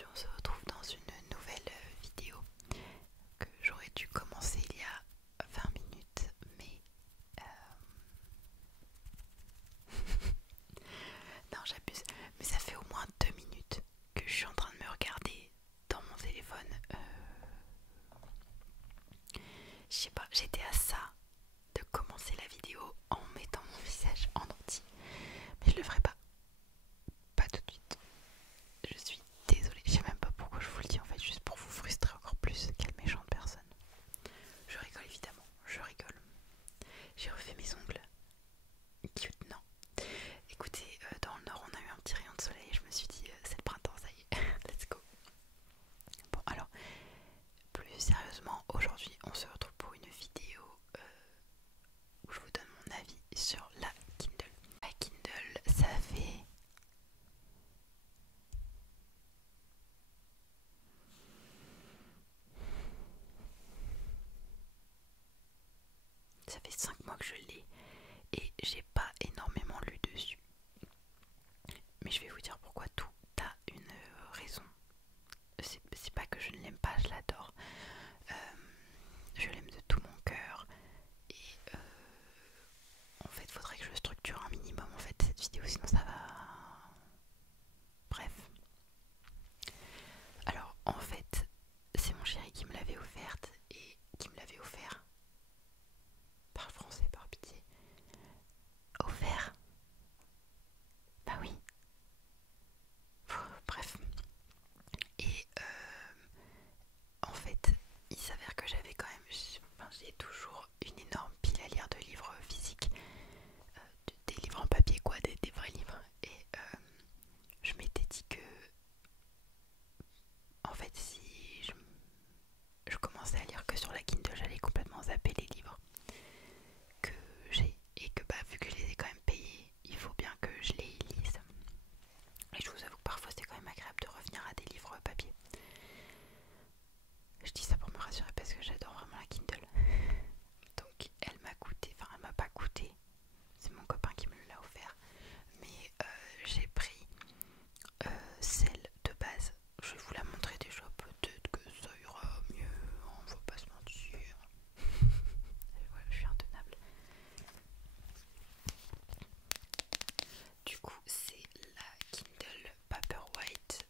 aujourd'hui on se retrouve dans une nouvelle vidéo que j'aurais dû commencer il y a 20 minutes, mais non, j'abuse, mais ça fait au moins 2 minutes que je suis en train de me regarder dans mon téléphone. Je sais pas, j'étais à ça de commencer la vidéo en mettant mon visage en entier, mais je le ferai pas, pas tout de suite. Je suis désolée, je sais même pas pourquoi je vous le dis en fait, juste pour vous frustrer encore plus. Quelle méchante personne. Je rigole évidemment, je rigole. J'ai refait mes ongles. Cute, non. Écoutez, dans le nord on a eu un petit rayon de soleil et je me suis dit c'est le printemps, ça y est, let's go. Bon alors, plus sérieusement, aujourd'hui on se retrouve pour une vidéo où je vous donne mon avis sur la Kindle. La Kindle, ça fait... Ça fait 5 mois que je l'ai et j'ai pas énormément lu dessus. Mais je vais vous dire pourquoi tout a une raison. C'est pas que je ne l'aime pas, je l'adore. Je l'aime de tout mon cœur. Et en fait, faudrait que je structure un minimum en fait cette vidéo, sinon ça va... Bref. Alors en fait, c'est mon chéri qui me l'avait offerte et qui me l'avait offert. Parle français, par pitié. Offert. Bah oui. Bref. Et en fait, il s'avère que j'avais quand même... j'ai toujours une énorme pile à lire de livres physiques. Des livres en papier quoi, des vrais livres. Et je m'étais dit que... En fait, si je commençais à lire que sur la Kindle, j'allais complètement zapper les livres que j'ai. Et que bah, vu que je les ai quand même payés, il faut bien que je les lise. Et je vous avoue que parfois c'est quand même agréable de revenir à des livres papier. Je dis ça pour me rassurer parce que j'adore vraiment la Kindle. Donc elle m'a coûté, enfin elle m'a pas coûté, c'est mon copain qui me l'a offert. Mais j'ai pris celle de base. Je vais vous la montrer déjà, peut-être que ça ira mieux, on va pas se mentir. Voilà, je suis intenable. Du coup c'est la Kindle Paperwhite.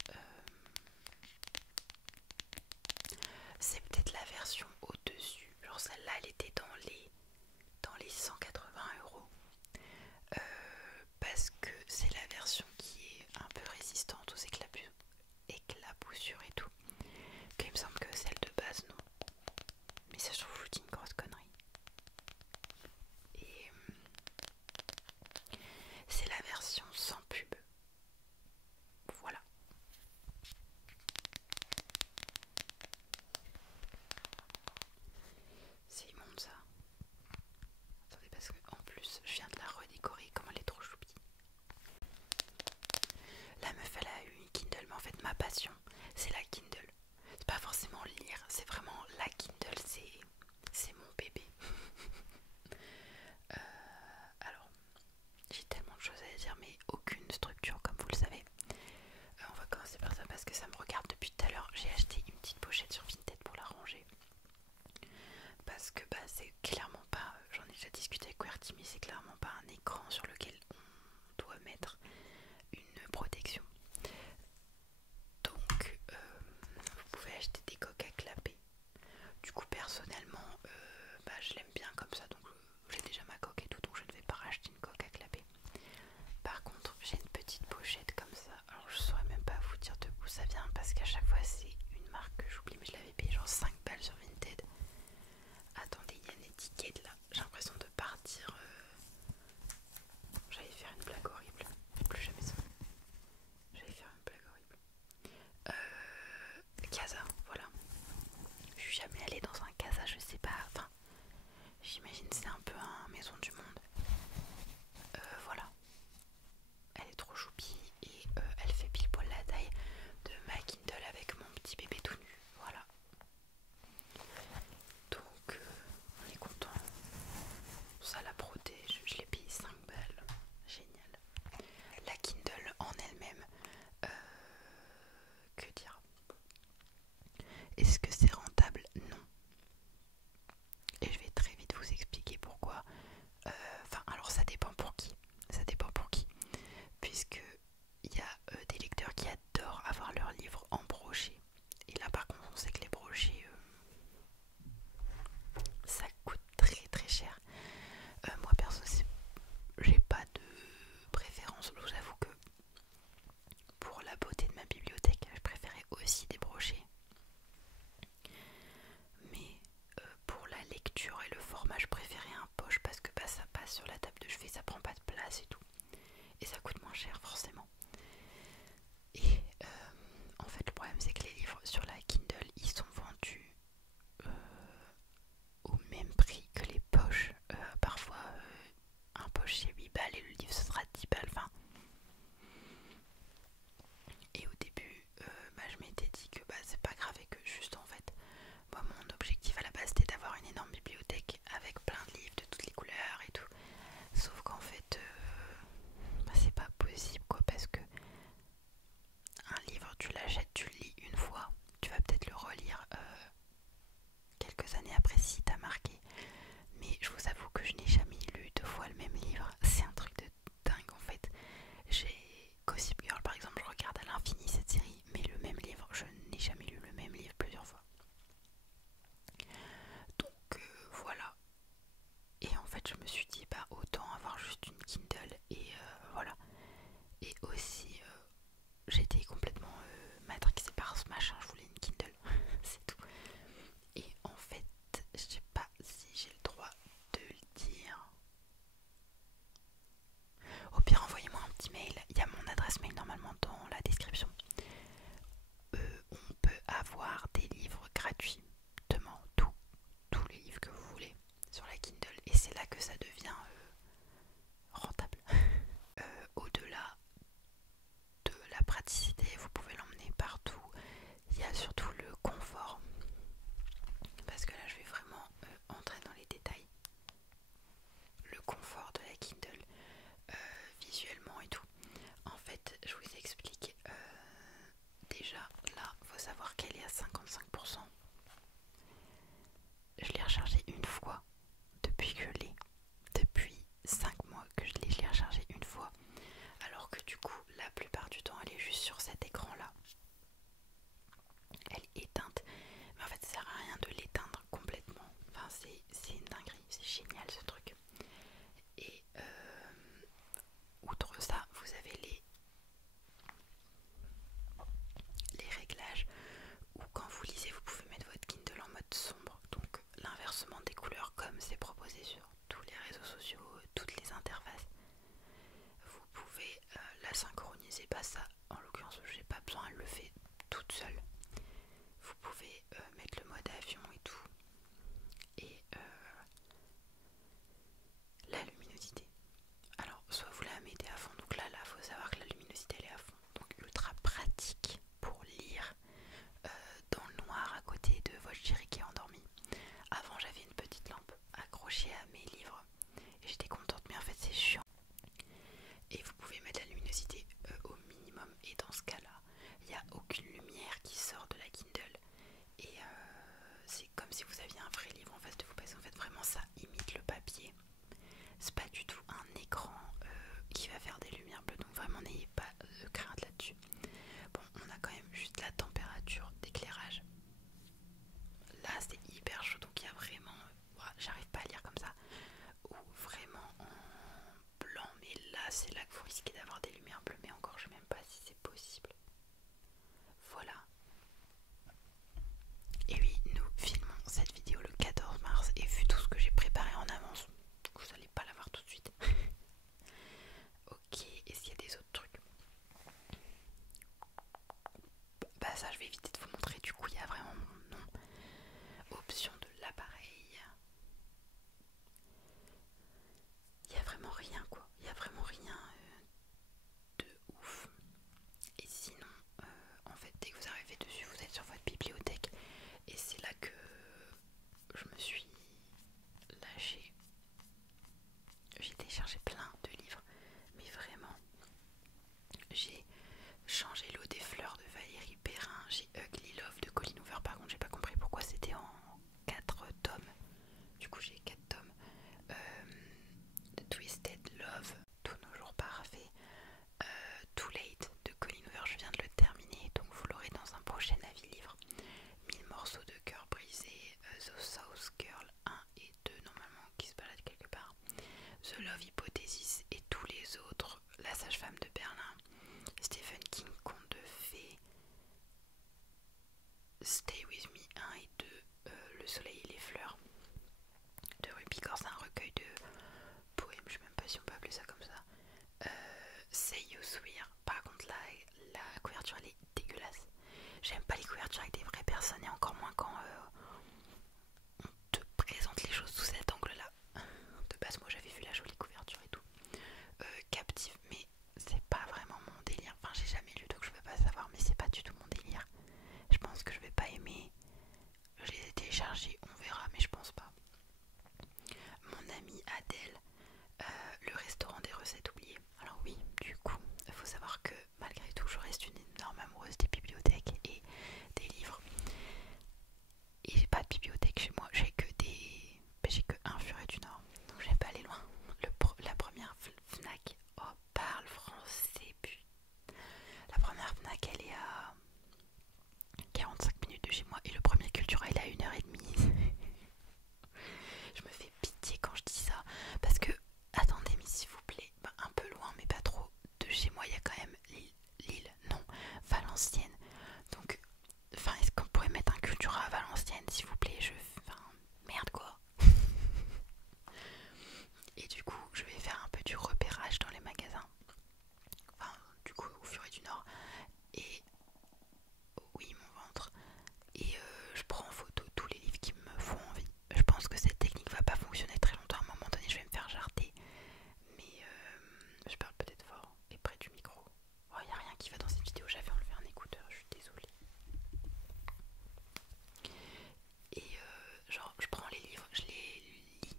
C'est peut-être la version au-dessus. Genre celle-là, elle était dans les 180 €. Parce que c'est la version qui est un peu résistante aux éclaboussures et tout. Qu'il me semble que celle de base, non. Mais ça, je trouve, je vous dis une grosse connerie. Et c'est la version sans pub. Voilà. C'est immonde ça. Attendez, parce que en plus, je viens de la redécorer comme elle est trop choupie. La meuf, elle a eu une Kindle, mais en fait, ma passion, c'est la Kindle. C'est pas forcément lire, c'est vraiment la Kindle, c'est mon bébé. Alors, j'ai tellement de choses à dire, mais aucune structure, comme vous le savez. On va commencer par ça parce que ça me regarde depuis tout à l'heure. J'ai acheté une petite pochette sur Vinted pour la ranger. Parce que bah, c'est clairement pas, j'en ai déjà discuté avec QWERTY, mais c'est clairement pas un écran sur lequel on doit mettre une protection. Donc prend pas de place et tout. Et ça coûte moins cher forcément. Et en fait le problème c'est que les livres sur la Kindle ils sont vendus au même prix que les poches. Parfois un poche c'est 8 balles et le livre ce sera 10 balles. Enfin, et au début je m'étais dit que c'est pas grave et que juste en fait moi mon objectif à la base c'était d'avoir une énorme bibliothèque avec plein de livres de toutes les couleurs et tout. Sauf qu'en fait c'est pas possible quoi, parce que un livre tu l'achètes, tu le lis une fois, tu vas peut-être le relire quelques années après si t'as marqué. Mais je vous avoue que je n'ai jamais lu 2 fois le même livre. C'est un truc de dingue en fait. J'ai Gossip Girl par exemple, je regarde à l'infini cette série, mais le même livre, je n'ai jamais lu le même livre plusieurs fois. Donc voilà. Et en fait je me suis dit autant avoir juste une Kindle et voilà. Et aussi j'étais complètement matrixée par ce machin, je voulais une Kindle, c'est tout. Et en fait, je sais pas si j'ai le droit de le dire. Au pire, envoyez-moi un petit mail, il y a mon adresse mail normalement dans la description. On peut avoir des livres gratuitement, tous les livres que vous voulez sur la Kindle, et c'est là que ça devient rentable. Au-delà de la praticité, vous pouvez l'emmener partout. Il y a surtout le confort, parce que là je vais vraiment entrer dans les détails. Le confort de la Kindle, visuellement et tout. En fait, je vous explique. Déjà, là, faut savoir qu'elle est à 55%. Je l'ai rechargée une fois depuis que je l'ai. Depuis 5 mois que je l'ai rechargée une fois. Alors que du coup, la plupart du temps, elle est juste sur cet écran-là. Elle est éteinte. Mais en fait, ça sert à rien de l'éteindre complètement. Enfin, c'est une dinguerie. C'est génial ce truc. Et outre ça, vous avez les réglages où quand vous lisez, vous pouvez mettre votre Kindle en mode sombre. Donc l'inversement des couleurs comme c'est proposé sur tous les réseaux sociaux, toutes les interfaces. Vous pouvez la synchroniser. Ça, en l'occurrence, j'ai pas besoin, elle le fait toute seule. Vous pouvez mettre le mode avion et tout. Et la luminosité. Alors, soit vous la mettez à fond, donc là, faut savoir que la luminosité elle est à fond, donc ultra pratique pour lire dans le noir à côté de votre chéri qui est endormi. Avant, j'avais une petite lampe accrochée à mes livres et j'étais contente, mais en fait, c'est chiant. Et vous pouvez mettre la luminosité au minimum, et dans ce cas-là, il n'y a aucune lumière qui sort de la Kindle. Et c'est comme si vous aviez un vrai livre en face de vous, parce qu'en fait, vraiment, ça imite le papier. C'est pas du tout un écran qui va faire des lumières bleues, donc vraiment n'ayez pas de crainte là-dessus. Bon, on a quand même juste la température d'éclairage. Là c'est hyper chaud, donc il y a vraiment, j'arrive pas à lire comme ça, ou vraiment en blanc, mais là c'est là que vous risquez d'avoir des lumières bleues, mais encore je sais même pas si c'est possible. Voilà. Et oui, nous filmons cette vidéo le 14 mars, et vu tout ce que j'ai préparé en avance, vous allez pas la voir tout de suite. Ok, est-ce qu'il y a des autres trucs? Ça je vais éviter de vous montrer, du coup il y a vraiment mon nom. Option de l'appareil. Il y a vraiment rien quoi, il y a vraiment rien de ouf. Et sinon, en fait dès que vous arrivez dessus, vous êtes sur votre bibliothèque. Et c'est là que je me suis lâchée. J'ai téléchargé plein de livres, mais vraiment, j'ai changé l'eau des fleurs de Valérie Perrin, j'ai Ugly Love de Colleen Hoover. Par contre, j'ai pas compris pourquoi c'était en 4 tomes. Du coup, j'ai 4 tomes. The Twisted Love, Tous nos jours parfaits. Too Late de Colleen Hoover, je viens de le terminer, donc vous l'aurez dans un prochain avis livre. 1000 morceaux de cœur brisé, The South Girl 1 et 2 normalement qui se baladent quelque part. The Love Hypothesis et tous les autres. La sage-femme de Berlin. Stephen King, Conte de fées. Stay With Me 1 et 2. Le soleil et les fleurs de Ruby Kaur, c'est un recueil de poèmes, je sais même pas si on peut appeler ça comme ça. Say You Swear. Par contre la couverture elle est dégueulasse. J'aime pas les couvertures avec des vraies personnes et encore moins quand on te présente les choses sous cet angle là. De base moi j'avais vu la jolie couverture et tout. Captive, mais c'est pas vraiment mon délire. Enfin j'ai jamais lu donc je peux pas savoir, mais c'est pas du tout mon délire. Je pense que je vais pas aimer. Je les ai téléchargés, on verra, mais je pense pas. Mon amie Adèle, le restaurant des recettes oubliées. Alors oui, du coup, il faut savoir que malgré tout, je reste une énorme amoureuse des bibliothèques et des livres. Et j'ai pas de bibliothèque chez moi, j'ai que des... j'ai que un Furet du Nord, donc je vais pas aller loin. La première Fnac, oh parle français, putain. La première Fnac elle est à 45 minutes de chez moi et le premier culturel est à 1h30. Je me fais pitié quand je dis ça parce que, attendez, mais s'il vous plaît, un peu loin mais pas trop de chez moi, il y a quand même Lille, non, Valenciennes. Donc, enfin, est-ce qu'on pourrait mettre un Cultura à Valenciennes, s'il vous plaît? Enfin, merde quoi. Et du coup, je vais faire un peu du repérage dans les magasins. Enfin, du coup, au Furet du Nord. Et oui, mon ventre. Et je prends en photo tous les livres qui me font envie. Je pense que cette technique va pas fonctionner très longtemps. À un moment donné, je vais me faire jarter. Mais je parle peut-être fort et près du micro. Oh, y a rien qui va dans cette vidéo. J'avais enlevé un écouteur, je suis désolée. Et genre, je prends les livres, je les lis.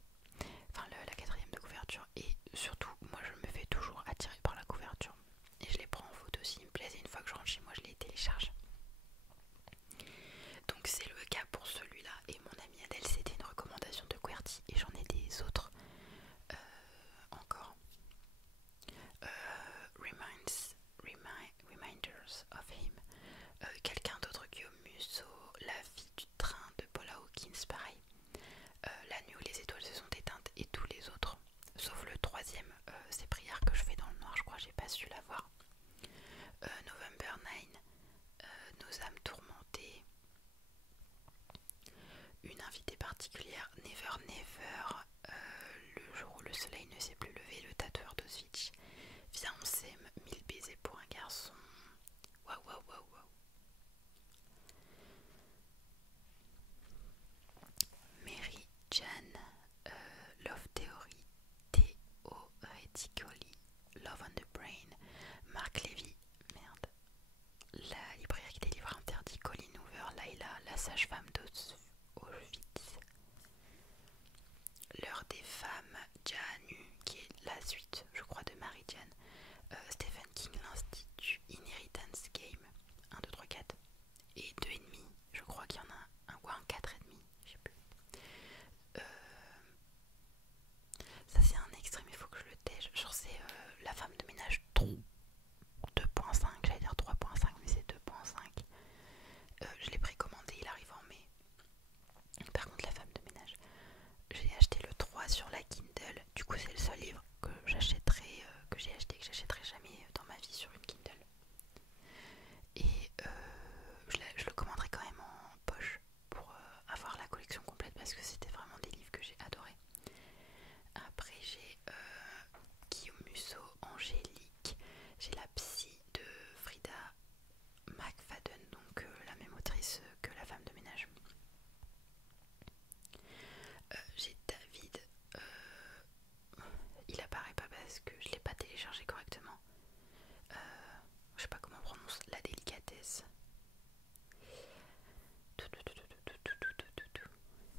Enfin, la quatrième de couverture. Et surtout, moi, je me fais toujours attirer par la couverture. Et je les prends en photo s'ils me plaisent. Et une fois que je rentre chez moi, je les télécharge. Donc c'est le cas pour celui-là. Et mon amie Adèle, c'était une recommandation de QWERTY. Et j'en ai des autres encore. Reminders of Him. Quelqu'un d'autre, Guillaume Musso. La vie du train de Paula Hawkins, pareil. La nuit où les étoiles se sont éteintes. Et tous les autres. Sauf le troisième, c'est Prières que je fais dans le noir. Je crois que j'ai pas su l'avoir. November 9. Nos âmes tourmentées. Une invitée particulière, Never Never, le jour où le soleil ne s'est plus levé, le tatoueur d'Auschwitz. Viens on s'aime, 1000 baisers pour un garçon. Waouh waouh waouh waouh. Mary Jane, Love Theory, Theoretically, Love on the Brain, Marc Lévy, merde. La librairie des livres interdits, Colin Hoover, Laila, la sage-femme d'Auschwitz. L'heure des femmes, Janu, qui est la suite, je crois, de Mary Jane. Stephen King, l'Institut, Inheritance Game, 1, 2, 3, 4. Et 2,5, je crois qu'il y en a un ou un 4,5, je sais plus. Ça c'est un extrait, mais il faut que je le tège. Genre c'est La femme de ménage 2.5, j'allais dire 3.5, mais c'est 2.5. Je l'ai précommandé, il arrive en mai. Par contre la femme de ménage, j'ai acheté le 3 sur la Kindle. Du coup c'est le seul livre que j'achèterai, que j'ai acheté, que j'achèterai jamais dans ma vie sur une Kindle. Et je le commanderai quand même en poche pour avoir la collection complète parce que c'était vraiment des livres que j'ai adorés. Après j'ai Guillaume Musso, Angélique, j'ai La psy de Frida McFadden, donc la même autrice que La femme de ménage. J'ai David, il apparaît pas parce que je l'ai pas téléchargé correctement. Je sais pas comment on prononce, La délicatesse.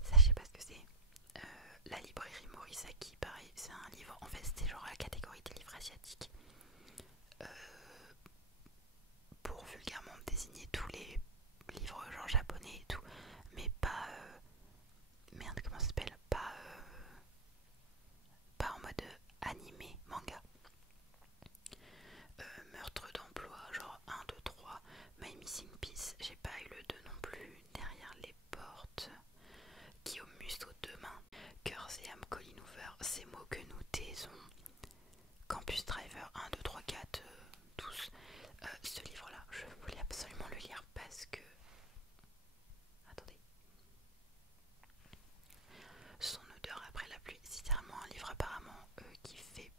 Ça je sais pas ce que c'est. La librairie Morisaki, pareil, c'est un livre, en fait c'était genre la catégorie des livres asiatiques. Pour vulgairement désigner tous les livres genre japonais et tout, mais pas merde comment ça s'appelle, pas en mode animé, manga. Meurtre d'emploi, genre 1, 2, 3. My Missing Piece, j'ai pas eu le 2 non plus. Derrière les portes, Guillaume Musso, Demain, Cœurs et âmes, Colin Hoover, Ces mots que nous taisons, Campus Driver 1, 2, 3, 4, tous. Ce livre là je voulais absolument le lire parce que, attendez, Son odeur après la pluie, c'est vraiment un livre apparemment qui fait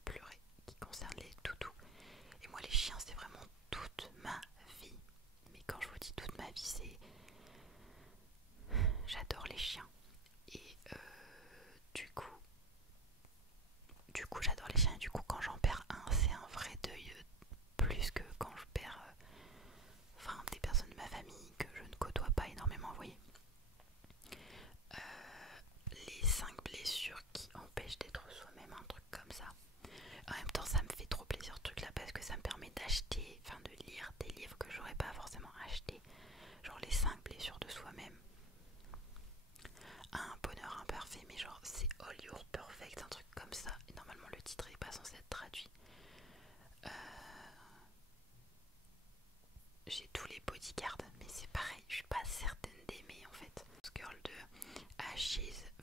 j'ai tous les bodyguards, mais c'est pareil, je suis pas certaine d'aimer en fait. Girl de Ashes,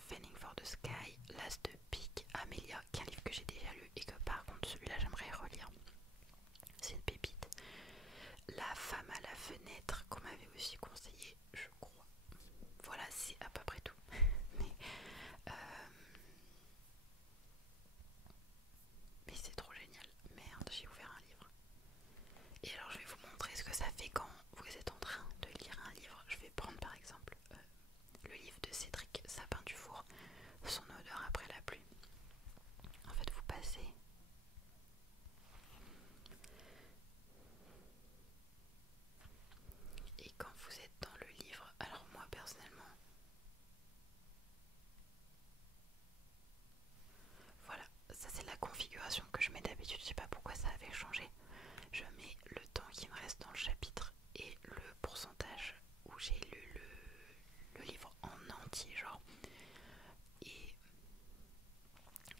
Failing for the Sky, Last de Peak, Amelia, qui est un livre que j'ai déjà lu et que par contre celui-là j'aimerais relire. C'est une pépite. La femme à la fenêtre qu'on m'avait aussi conseillé, je crois. Voilà, c'est à peu près tout. mais, mais c'est trop génial. Merde, j'ai ouvert un livre. Et alors je vais vous montrer ce que ça fait quand vous êtes en train de lire un livre. Je vais prendre par exemple le livre de Cédric Sapin du Four, Son odeur après la pluie. En fait vous passez et quand vous êtes dans le livre, alors moi personnellement, voilà, ça c'est la configuration que je mets d'habitude, je sais pas pourquoi ça avait changé. Je mets le temps qui me reste dans le chapitre et le pourcentage où j'ai lu le livre en entier, genre. Et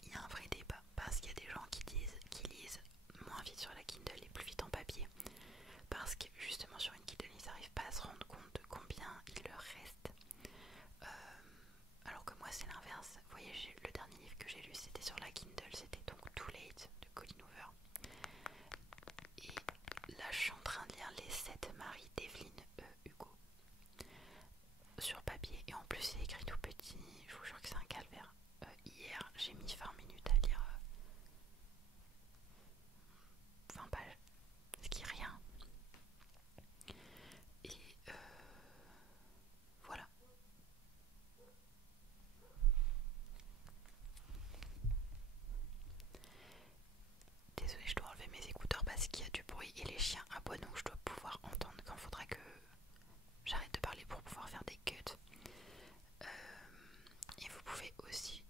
il y a un vrai débat parce qu'il y a des gens qui disent qu'ils lisent moins vite sur la Kindle et plus vite en papier parce que justement sur une Kindle ils n'arrivent pas à se rendre compte de combien il leur reste. Alors que moi c'est l'inverse. Vous voyez, le dernier livre que j'ai lu c'était sur la Kindle, c'était donc Too Late de Colin Hoover. Et là je suis en train de lire Les 7 maris d'Evelyn Hugo sur papier et en plus c'est écrit tout petit, je vous jure que c'est un calvaire. Hier j'ai mis 20 minutes à lire 20 pages, ce qui est rien. Et voilà. Désolée, je dois enlever mes écouteurs parce qu'il y a du bruit et les chiens aboient, donc je dois pouvoir entendre quand il faudra que j'arrête de parler pour pouvoir faire des cuts. Et vous pouvez aussi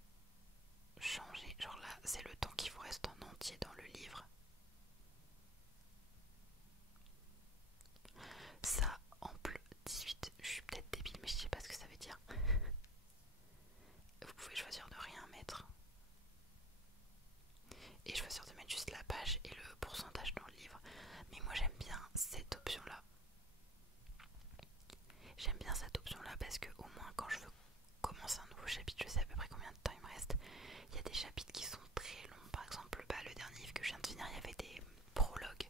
changer, genre là c'est le temps qui vous reste en entier dans le livre. Ça ample 18, je suis peut-être débile mais je sais pas ce que ça veut dire. Vous pouvez choisir de rien mettre et choisir de mettre juste la page et le pourcentage dans le livre. Mais moi j'aime bien cette option là. J'aime bien cette option là parce que au moins quand je veux commencer un nouveau chapitre, je sais à peu près combien de temps il me reste. Il y a des chapitres qui sont très longs, par exemple le dernier livre que je viens de finir, il y avait des prologues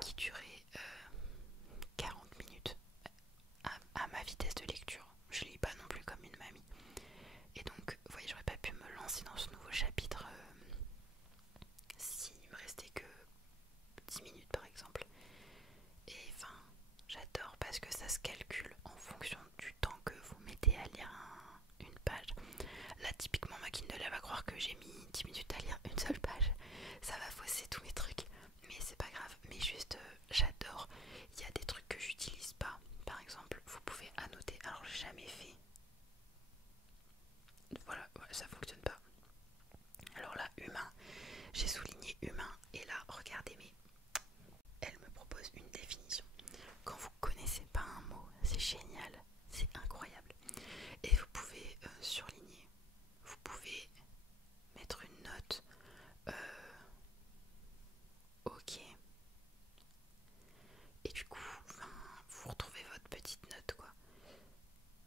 qui duraient 40 minutes à ma vitesse de lecture. Je lis pas non plus comme une mamie. Et donc, vous voyez, j'aurais pas pu me lancer dans ce nouveau chapitre s'il me restait que 10 minutes par exemple. Et enfin, j'adore parce que ça se calcule en fonction du temps que vous mettez à lire une page. Là, typiquement, ma Kindle, elle va croire que j'ai mis 10 minutes à lire une seule page. Ça va fausser tous mes trucs, mais c'est pas grave. Mais juste, j'adore. Il y a des trucs que j'utilise pas. Par exemple, vous pouvez annoter. Alors, j'ai jamais fait. Voilà, ça fonctionne pas. Alors là, humain, j'ai souligné humain. Et là, regardez, mais elle me propose une définition. Quand vous connaissez pas un mot, c'est génial, c'est incroyable. Et vous pouvez surligner, vous pouvez mettre une note, ok. Et du coup, enfin, vous retrouvez votre petite note quoi.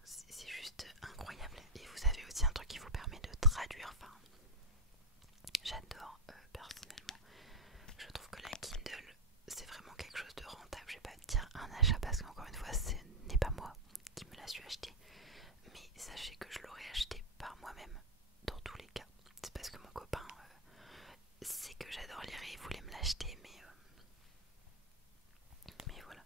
C'est juste incroyable. Et vous avez aussi un truc qui vous permet de traduire. Enfin, j'adore personnellement. Je trouve que la Kindle c'est vraiment quelque chose de rentable. Je vais pas dire un achat parce qu'encore une fois ce n'est pas moi qui me l'a su acheter. Mais sachez que je l'aurais acheté par moi-même dans tous les cas. C'est parce que mon copain sait que j'adore lire et il voulait me l'acheter mais voilà.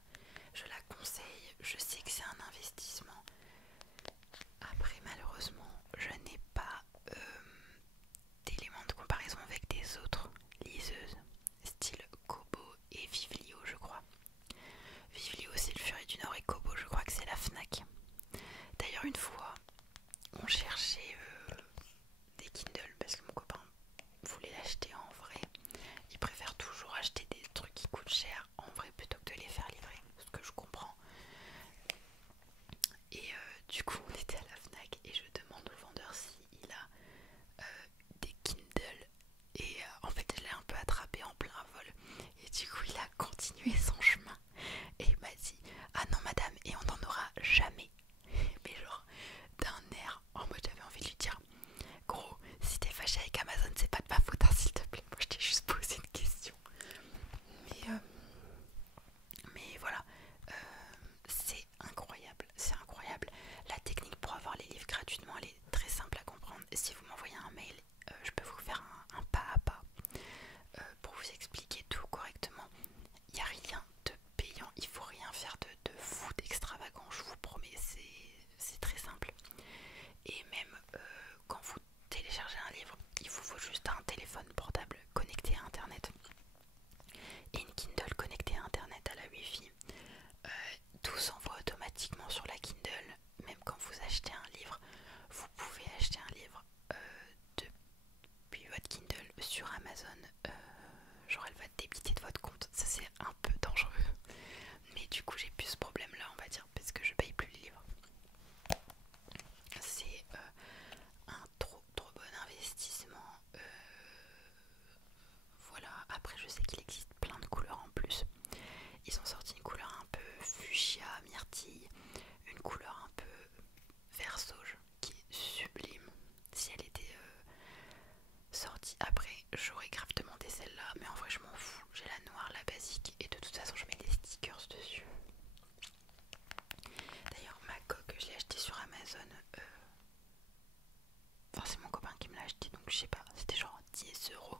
10 €.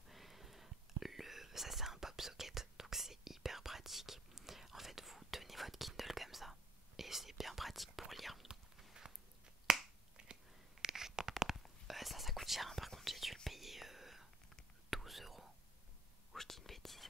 Ça c'est un pop socket, donc c'est hyper pratique. En fait vous tenez votre Kindle comme ça et c'est bien pratique pour lire. Ça coûte cher hein. Par contre j'ai dû le payer 12 €. Ou je dis une bêtise.